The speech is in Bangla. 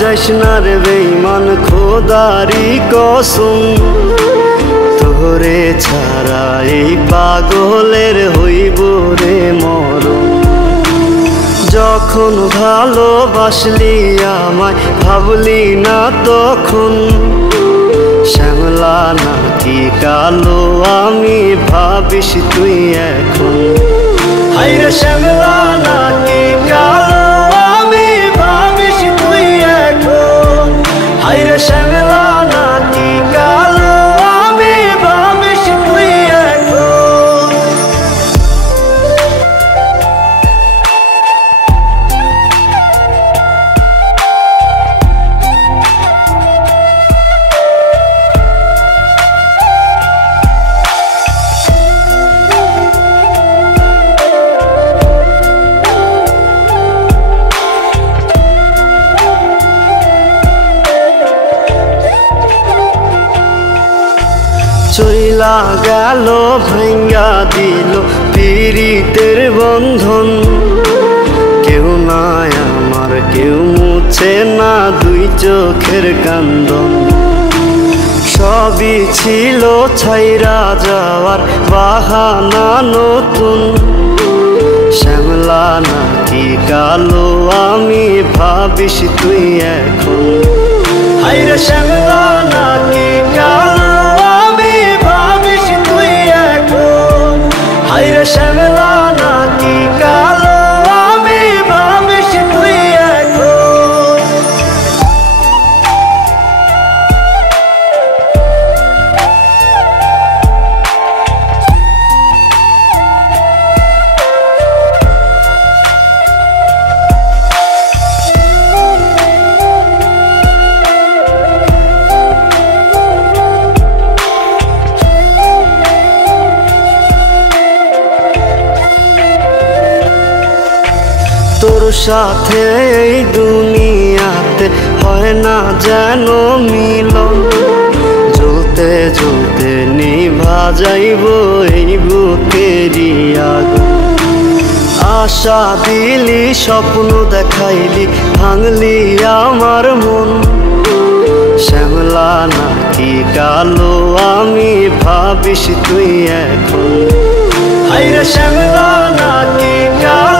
যাইস না রে বেঈমান খোদারি কসম, তোরে ছাড়া এই পাগলের হইব রে মরণ। যখন ভালোবাসলি আমায় ভাবলি না তখন, শ্যামলা নাকি কালো আমি ভাবিস তুই এখন। হায়রে শ্যামলা নাকি কালো আমি ভাবিস তুই এখন। হায়রে শ্যামলা নাকি কালো আমি ভাবিস তুই এখন। চইলা গেল ভাঙ্গা দিল পীড়িতের বন্ধন, কেউ নাই আমার কেউ মুছে না দুই চোখের কান্দন। সবই ছিল ছাইরা যাওয়ার বাহানা নতুন, শ্যামলা নাকি কালো আমি ভাবিস তুই এখন। হায়রে শ্যামলা নাকি কালো আমি ভাবিস তুই এখন। হায়রে শ্যামলা নাকি কালো আমি ভাবিস তুই এখন। তোর সাথে এই দুনিয়াতে হয় না যেন মিলন, জ্বলতে জ্বলতে নিভা যাইব এই বুকেরই আগুন। আশা দিলি স্বপ্ন দেখাইলি ভাঙলি আমার মন, শ্যামলা নাকি কালো আমি ভাবিস তুই এখন। হায়রে শ্যামলা নাকি কালো